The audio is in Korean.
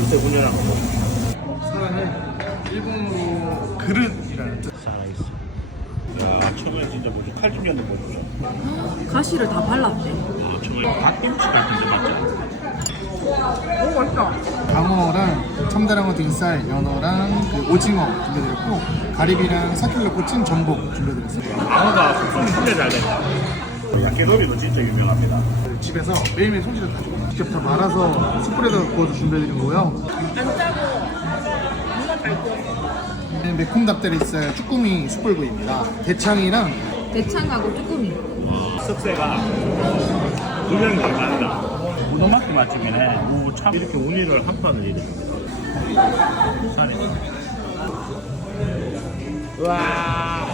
그때 운영한 거. 사라는 일본어로 그릇이라는 뜻. 살아있어. 야, 처음에 진짜 뭐지? 칼집 연도 뭐죠? 가시를 다 발랐대. 아, 처음에 갓김치 같은데 맞죠? 오, 맛있다. 방어랑 첨다랑어 등살, 연어랑 그 오징어 준비드렸고 가리비랑 4kg 꽂힌 전복 준비드렸습니다. 방어가 숙성이 진짜 잘 된다. 약개놀이도 진짜 유명합니다. 집에서 매일매일 손질을 가지고 직접 다 말아서 숯불에다 구워서 준비해드린 거고요. 안 짜고 뭔가 달고. 매콤 닭다리살 쭈꾸미 숯불구이입니다. 대창이랑 대창하고 쭈꾸미. 석쇠가 분량이 많다. 우동막기 맛집이네. 오, 참 이렇게 우니를 한 판을 이래줍니다. 부산에. 와.